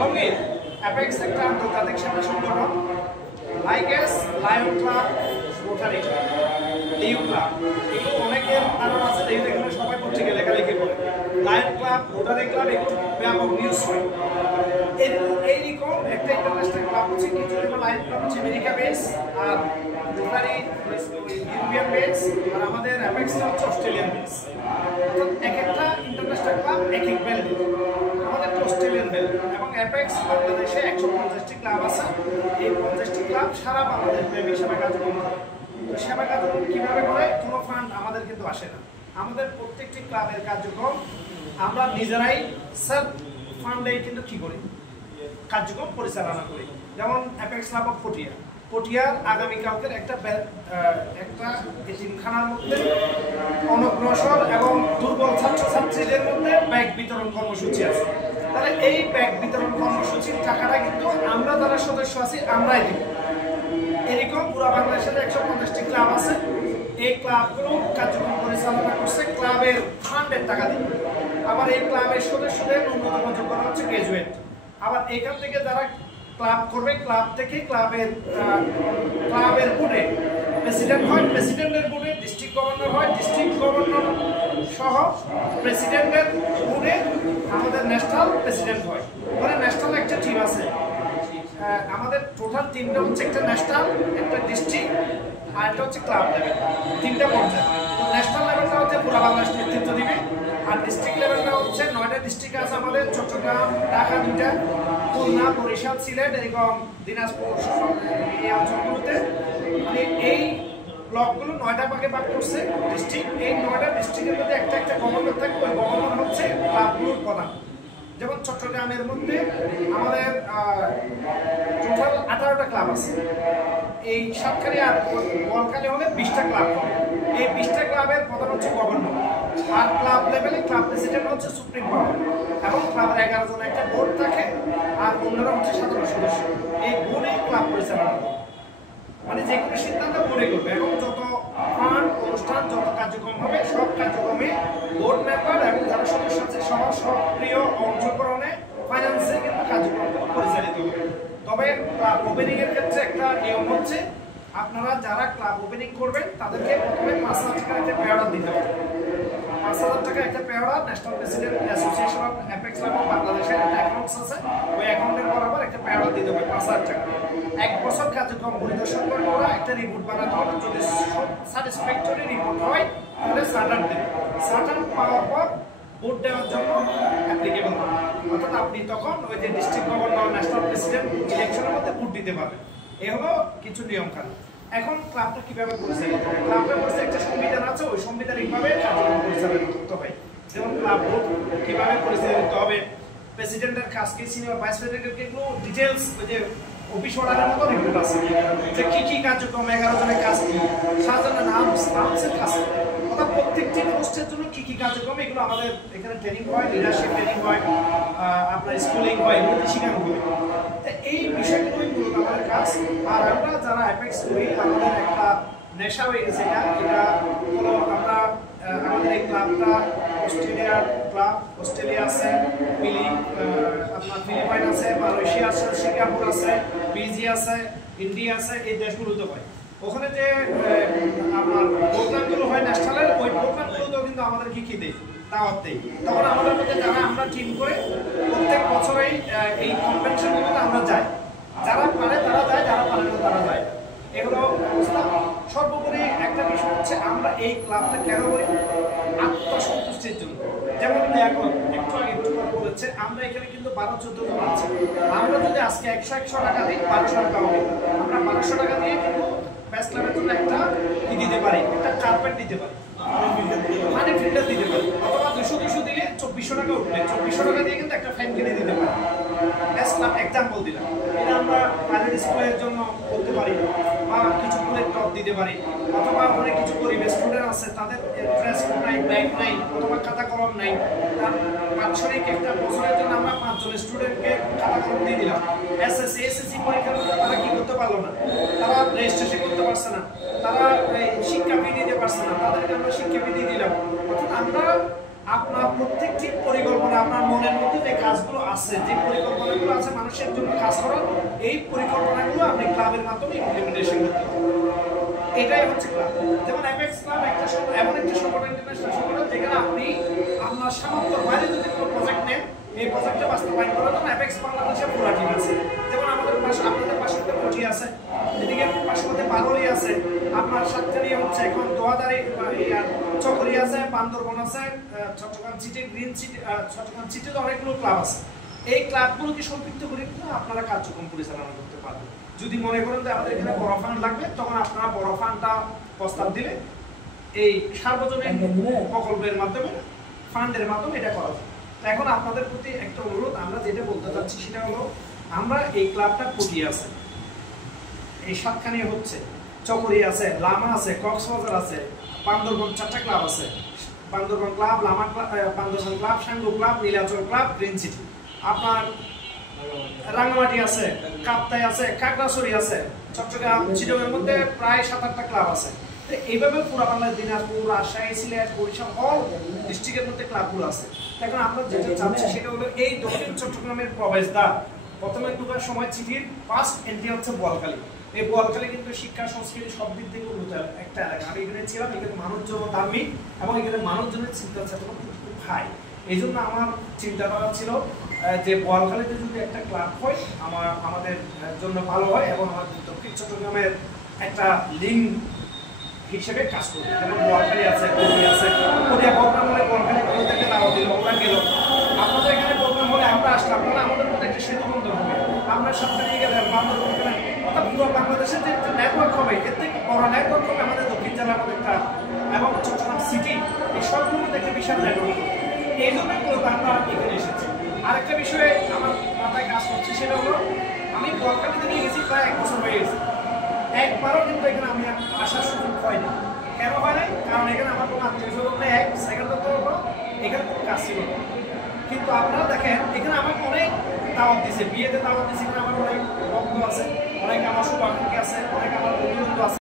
রঙিন অ্যাপেক্স একটা আন্তর্জাতিক সেবা সংগঠন। লাইকেস, lion club, rotary club, Leo club, এগুলো অনেকের নাম আছে। এখানে সবাই পত্রিকা লেখালেখি করে। লায়ন ক্লাব, রোটারি ক্লাব এগুলো ব্যাপক নিউজ হয়। এইরকম একটা ইন্টারন্যাশনাল ক্লাব হচ্ছে কিছু, লায়ন ক্লাব হচ্ছে আমেরিকা বেস, আর রোটারি ইউরোপিয়ান বেস, আর আমাদের অ্যাপেক্সটা হচ্ছে অস্ট্রেলিয়ান বেস। অর্থাৎ এক একটা ইন্টারন্যাশনাল ক্লাব এক এক বেল্ট, আমাদের অস্ট্রেলিয়ান বেল্ট। এবং অ্যাপেক্স বাংলাদেশে 150টি ক্লাব আছে। এই 50টি ক্লাব সারা বাংলাদেশ ব্যাপী সেবা কার্যক্রম করে। তো সেবা কার্যক্রম কীভাবে করে? কোনো ফান্ড আমাদের কিন্তু আসে না। আমাদের প্রত্যেকটি ক্লাবের কার্যক্রম আমরা নিজেরাই সেলফ ফান্ডে কিন্তু কী করি, কার্যক্রম পরিচালনা করি। যেমন অ্যাপেক্স ক্লাব অফ পটিয়ার আগামীকালকের একটা এতিমখানার মধ্যে অনগ্রসর এবং দুর্বল ছাত্রছাত্রীদের মধ্যে ব্যাগ বিতরণ কর্মসূচি আছে। তাহলে এই ব্যাগ বিতরণ কর্মসূচির টাকাটা কিন্তু আমরা যারা সদস্য আছি আমরাই দিব। এরকম পুরো বাংলাদেশের 150টি ক্লাব আছে। এই ক্লাবগুলো কার্যক্রম পরিচালনা করছে ক্লাবের ফান্ডের টাকা দিয়ে। আবার এই ক্লাবের সদস্যদের ন্যূনতম যোগ্যতা হচ্ছে গ্রাজুয়েট। আবার এখান থেকে যারা ক্লাব করবে, ক্লাব থেকে ক্লাবের বোর্ডে প্রেসিডেন্ট হয়, প্রেসিডেন্টের বোর্ডে ডিস্ট্রিক্ট গভর্নর হয়, ডিস্ট্রিক্ট গভর্নর সহ প্রেসিডেন্টের বোর্ডে আমাদের ন্যাশনাল প্রেসিডেন্ট হয়। মানে ন্যাশনাল একটা টিম আছে। আমাদের টোটাল টিমটা হচ্ছে একটা ন্যাশনাল, একটা ডিস্ট্রিক্ট, আর একটা হচ্ছে ক্লাব লেভেল, তিনটা পর্যায়ে। ন্যাশনাল লেভেলটা হচ্ছে পুরো বাংলাদেশ নেতৃত্ব দিবে, আর ডিস্ট্রিক্ট লেভেলটা হচ্ছে 9টা ডিস্ট্রিক্ট আছে আমাদের, চট্টগ্রাম, ঢাকা 2টা, খুলনা, বরিশাল, সিলেট, এরকম দিনাজপুর, এই অঞ্চলগুলোতে। মানে এই ব্লকগুলো 9টা ভাগে ভাগ করছে ডিস্ট্রিক্ট। এই 9টা ডিস্ট্রিক্টের মধ্যে একটা একটা গভর্নর থাকবে। ওই গভর্নর হচ্ছে ক্লাবগুলোর প্রধান। যেমন চট্টগ্রামের মধ্যে আমাদের টোটাল 18টা ক্লাব আছে। এই সাতখালি আর বলখালি হলে 20টা ক্লাব হবে। এই 20টা ক্লাবের প্রধান হচ্ছে গভর্নর, আর ক্লাব লেভেলে ক্লাব প্রেসিডেন্ট হচ্ছে সুপ্রিম পাওয়ার। এবং ক্লাবের 11 জন একটা বোর্ড থাকে, আর অন্যরা হচ্ছে সাধারণ সদস্য। এই বোর্ডে ক্লাব পরিচালনা করে, মানে যে কোনো সিদ্ধান্ত বোর্ডে করবে। এবং যত ফান্ড, অনুষ্ঠান, যত কার্যক্রম হবে সব কার্যক্রমে বোর্ড মেম্বার এবং যারা সদস্য আছে সবার সক্রিয় অংশগ্রহণে ফাইন্যান্সে কিন্তু কার্যক্রম পরিচালিত হবে। তবে ক্লাব ওপেনিং এর ক্ষেত্রে একটা নিয়ম হচ্ছে, আপনারা যারা ক্লাব ওপেনিং করবেন তাদেরকে প্রথমে 5,000 টাকা একটা পেয়ারা দিতে হবে। 5,000 টাকা একটা পেয়ারা national president association of apex club বাংলাদেশের একটা অ্যাকাউন্টস আছে, ওই অ্যাকাউন্টের বরাবর একটা পেয়ারা দিতে হবে 5,000 টাকা। 1 বছর কার্যক্রম পরিদর্শন করে ওরা একটা রিপোর্ট বানাতে হবে। যদি স্যাটিসফ্যাক্টরি রিপোর্ট হয় তাহলে সার্টার দেবে। সার্টার পাওয়ার পর ভোট দেওয়ার জন্য অ্যাপ্লিকেবল হবে। অর্থাৎ আপনি তখন ওই যে ডিস্ট্রিক্ট গভর্নর, ন্যাশনাল প্রেসিডেন্ট ইলেকশনের মধ্যে ভোট দিতে পারবেন। এ হলো কিছু নিয়ম কানুন। এখন ক্লাবটা কিভাবে পরিচালিত হয়? ক্লাবটা বলছে একটা সংবিধান আছে, ওই সাংবিধানিকভাবে কার্যক্রম পরিচালনা করতে হয়। যেমন ক্লাব ভোট কিভাবে পরিচালিত হবে, প্রেসিডেন্টের কাজ কি, সিনিয়র ভাইস প্রেসিডেন্টের কিন্তু ডিটেইলস ওই যে অফিস অর্ডারের মতো রিপোর্ট আছে যে কি কার্যক্রম, 11 জনের কাজ কি, 7 জনের নামসের কাজ, অর্থাৎ প্রত্যেকটি পোস্টের জন্য কি কার্যক্রম, এগুলো আমাদের এখানে ট্রেনিং হয়, লিডারশিপ ট্রেনিং হয়, আপনার স্কুলিং হয়, এগুলো শেখানো হয়। এই বিষয়গুলোই মূলত আমাদের কাজ। আর আমরা যারা অ্যাপেক্স করি, আমাদের একটা নেশা হয়ে গেছে এটা হলো আমরা আমাদের এই ক্লাবটা অস্ট্রেলিয়ার ক্লাব, অস্ট্রেলিয়া আছে, আপনার ফিলিপাইন আছে, মালয়েশিয়া আছে, সিঙ্গাপুর আছে, ফিজি আছে, ইন্ডিয়া আছে, এই দেশগুলোতে হয়। ওখানে যে আপনার প্রোগ্রামগুলো হয় ন্যাশনালের, ওই প্রোগ্রামগুলোতেও কিন্তু আমাদের কি দেয়, দাওয়াত দেয়। তখন আমাদের মধ্যে যারা আমরা টিম করে প্রত্যেক বছরেই এই কনভেনশনগুলোতে আমরা যাই। যারা পারে তারা যায়, যারা পারে না তারা যায়। এগুলো অবস্থা। সর্বোপরি একটা বিষয় হচ্ছে আমরা এই ক্লাবটা কেন করি? আত্মসন্তুষ্টির জন্য। যেমন এখন একটু আগে বলেছে, আমরা এখানে কিন্তু 12-14 জন আছি। আমরা যদি আজকে 100 টাকা দিই, 1200 টাকা হবে। আমরা 1200 টাকা দিয়ে কিন্তু ব্যাস ক্লাবের জন্য একটা কি দিতে পারি, একটা কার্পেট দিতে পারি, পানি ফিল্টার দিতে পারি, অথবা 200 দিলে 2400 টাকা উঠবে। 2400 টাকা দিয়ে কিন্তু একটা ফ্যান কিনে দিতে পারি। ব্যাস ক্লাব এক্সাম্পল দিলাম। এটা আমরা প্রাইভেট স্কুলের জন্য করতে পারি, বা কিছু ফুলের টপ দিতে পারি, অথবা অনেক কিছু পরিবেশ স্টুডেন্ট আছে তাদের ড্রেস নাই, ব্যাগ নাই, অথবা খাতা কলম নাই। তার বাৎসরিক একটা বছরের জন্য আমরা 5 জন স্টুডেন্টকে খাতা কলম দিয়ে দিলাম। এসএসসি পরীক্ষার মধ্যে তারা কি করতে পারলো না, তারা রেজিস্ট্রেশন করতে পারছে না, তারা শিক্ষা ফি দিতে পারছে না, তাদেরকে আমরা শিক্ষা ফি দিয়ে দিলাম। অর্থাৎ আমরা আপনার প্রত্যেকটি পরিকল্পনা, আপনার মনের মধ্যে যে কাজগুলো আছে, যে পরিকল্পনাগুলো আছে মানুষের জন্য কাজ করার, এই পরিকল্পনাগুলো আপনি ক্লাবের মাধ্যমে ইমপ্লিমেন্টেশন করতে পারবেন। এটাই হচ্ছে ক্লাব। যেমন অ্যাপেক্স ক্লাব একটা এমন একটি সংগঠন, ইন্টারন্যাশনাল সংগঠন, যেখানে আপনি আপনার সামর্থ্যের বাইরে যদি কোনো প্রজেক্ট নেন, এই প্রজেক্টটা বাস্তবায়ন করার জন্য অ্যাপেক্স বাংলাদেশের পুরো টিম আছে। যেমন আমাদের পাশে, আপনাদের পাশে কোটি আছে, এদিকে পাশাপাশি বারোই আছে, আপনার সাতখানি হচ্ছে এখন দোয়াদারি, চকরি আছে, বান্দরবন আছে, Chattogram city, green city, Chattogram সিটিতে অনেকগুলো ক্লাব আছে। এই ক্লাবগুলোকে সম্পৃক্ত করে কিন্তু আপনারা কার্যক্রম পরিচালনা করতে পারবেন। যদি মনে করেন যে আমাদের এখানে বড় ফান্ড লাগবে, তখন আপনারা বড় ফান্ডটা প্রস্তাব দিলে এই সার্বজনীন প্রকল্পের মাধ্যমে, ফান্ডের মাধ্যমে এটা করা যায়। এখন আপনাদের প্রতি একটা অনুরোধ, আমরা যেটা বলতে চাচ্ছি সেটা হলো, আমরা এই ক্লাবটা কুটিয়ে আছে, এই সাতখানি হচ্ছে, চকরি আছে, লামা আছে, কক্সবাজার আছে, বান্দরবন 4টা ক্লাব আছে, Bandarban club, Lama club, Bandarban club, Sangu club, Nilachal club, green city, আপনার রাঙ্গামাটি আছে, কাপ্তাই আছে, খাগড়াছড়ি আছে, চট্টগ্রাম, চিটাগংয়ের মধ্যে প্রায় 7-8টা ক্লাব আছে। তো এইভাবে পুরো বাংলাদেশ, দিনাজপুর, রাজশাহী, সিলেট, বরিশাল, অল ডিস্ট্রিক্টের মধ্যে ক্লাবগুলো আছে। এখন আমরা যেটা চাচ্ছি সেটা হলো, এই দক্ষিণ চট্টগ্রামের প্রবেশদ্বার, প্রথমে ঢোকার সময় চিঠির ফার্স্ট এন্ট্রি হচ্ছে বোয়ালখালী। এই বোয়ালখালী কিন্তু শিক্ষা, সংস্কৃতি সব দিক থেকে উন্নত একটা এলাকা। আমি এখানে ছিলাম, এখানে মানুষজন ধার্মিক এবং এখানে মানুষজনের চিন্তা চেতনা খুব হাই। এই জন্য আমার চিন্তাধারা ছিল যে বোয়ালখালীতে যদি একটা ক্লাব হয় আমাদের জন্য ভালো হয়, এবং আমাদের দক্ষিণ চট্টগ্রামের একটা লিঙ্ক হিসেবে কাজ করবে। যেমন বোয়ালখালী আছে, কবি আছে, করিয়া প্রোগ্রাম হলে বোয়ালখালী থেকে দাওয়া দিল, ওরা গেল, আপনাদের এখানে প্রোগ্রাম হলে আমরা আসলাম, আপনারা আমাদের মধ্যে একটা সেতু বন্ধন হবে, আমরা সবটা নিয়ে গেলেন, বান্দরবন গেলেন, অর্থাৎ পুরো বাংলাদেশের যে নেটওয়ার্ক হবে, এর থেকে বড় নেটওয়ার্ক হবে আমাদের দক্ষিণ জেলার মধ্যে একটা, এবং চট্টগ্রাম সিটি, এই সবগুলোর মধ্যে একটা বিশাল নেটওয়ার্ক হবে। এই জন্য মূলত আমরা এখানে এসেছি। আরেকটা বিষয়ে আমার মাথায় কাজ করছে, সেটা হলো, আমি বোয়ালখালীতে নিয়ে গেছি প্রায় 1 বছর হয়ে গেছে, একবারও কিন্তু এখানে আমি আসার সুযোগ হয়নি। কেন হয় নাই? কারণ এখানে আমার কোনো আত্মীয়-স্বজন নেই, এক সেকেন্ড হলো এখানে কোনো কাজ ছিল না। কিন্তু আপনারা দেখেন, এখানে আমাকে অনেক দাওয়াত দিয়েছে, বিয়েতে দাওয়াত দিয়েছে, এখানে আমার অনেক বন্ধু আছে, অনেক আমার শুভাকাঙ্ক্ষী আছে, অনেক আমার বন্ধু আছে।